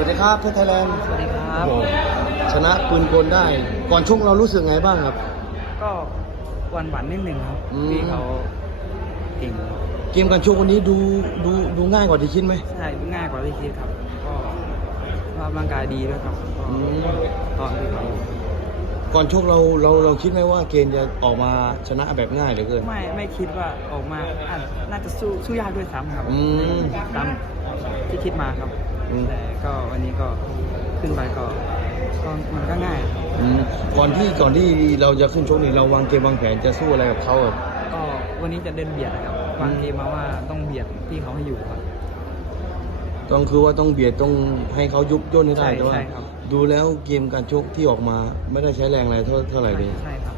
วัสดีครับเพชรไทยแลนด์สวัสดีครับ ชนะปืนกลได้ ก่อนชกเรารู้สึกไงบ้างครับ ก็หวันหวันๆนิดหนึ่งครับอืม พี่เขาเก่งครับเกมการชกวันนี้ดูดูดูง่ายกว่าที่คิดไหมใช่ง่ายกว่าที่คิดครับ ก็สภาพร่างกายดีด้วยครับก็อืมตอนที่เขาก่อนชกเราเราเราคิดไหมว่าเกมจะออกมาชนะแบบง่ายเหลือเกิน ไม่ไม่คิดว่าออกมาอาจน่าจะสู้สู้ยากด้วยซ้ำครับอืม ตามที่คิดมาครับอืม แต่ก็วันนี้ก็ขึ้นไปก็ก็มันก็ง่ายครับอืมก่อนที่ก่อนที่เราจะขึ้นชกนี่เราวางเกมวางแผนจะสู้อะไรกับเขาอะก็วันนี้จะเดินเบียดนะครับวางเกมมาว่าต้องเบียดที่เขาให้อยู่ครับ ต้องคือว่าต้องเบียดต้องให้เขายุบย่นให้ได้ใช่แต่ว่าใช่ครับ ดูแล้วเกมการชกที่ออกมาไม่ได้ใช้แรงอะไรเท่าเท่าไหร่เลย ใช่ครับ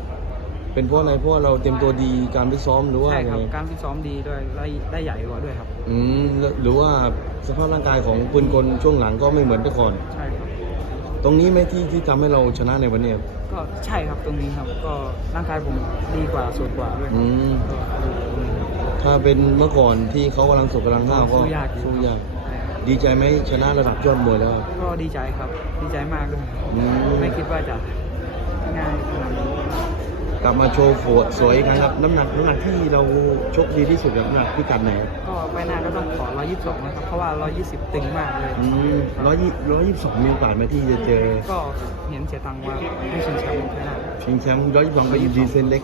เป็นเพราะอะไรเพราะว่าเราเต็มตัวดีการไปซ้อมหรือว่าใช่ครับยังไงการฟิตซ้อมดีด้วยได้ได้ใหญ่กว่าด้วยครับ อืมแล้วหรือว่าสภาพร่างกายของปืนกลช่วงหลังก็ไม่เหมือนแต่ก่อน ใช่ครับ ตรงนี้ไหมที่ที่ทำให้เราชนะในวันนี้ครับก็ใช่ครับตรงนี้ครับ ก็ร่างกายผมดีกว่าสดกว่าด้วยคอืรับมก็ตรงนี้ครับถ้าเป็นเมื่อก่อนที่เขากำลังสดกำลังห้าวก็สู้ยากอยู่สู้ยากใช่ครับดีใจไหมชนะระดับยอดมวยแล้วครับ ก็ดีใจครับ ดีใจมากด้วยครับอืม ไม่คิดว่าจะง่ายขนาดนี้ กลับมาโชว์โฟดสวยอีกครั้งครับน้ำหนักน้ำหนักที่เราชกดีที่สุดครับน้ำหนักพิกัดไหนครับก็ไปหน้าก็ต้องขอ 122 นะครับ เพราะว่า 120 ตึงมากเลย อืมร้อยยี่ร้อยยี่สิบสองมีโอกาสไหมที่จะเจอก็เห็นเสียตังค์ว่าให้ชิงแชมป์ไปหน้าชิงแชมป์ร้อยยี่สิบสองไปดีเซนเล็ก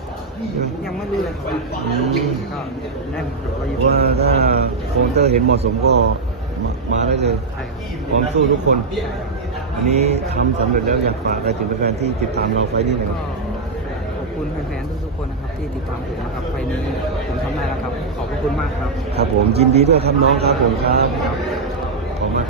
ใช่ไหมยังไม่รู้เลยครับว่าอืมก็แน่นครับว่าถ้าโคมเตอร์เห็นเหมาะสมก็มามาได้เลย122ใช่ครับพร้อมสู้ทุกคนวันนี้ทำสำเร็จแล้วอยากฝากอะไรถึงแฟนๆที่ติดตามเราไฟล์นี้หน่อยคก็รับขอบ คุณแฟนๆทุกๆคนนะครับที่ติดตามผมนะครับไฟนี้ผมทำได้แล้วครับ ขอบพระคุณมากครับ ครับผมยินดีด้วยครับน้องครับผมครับของ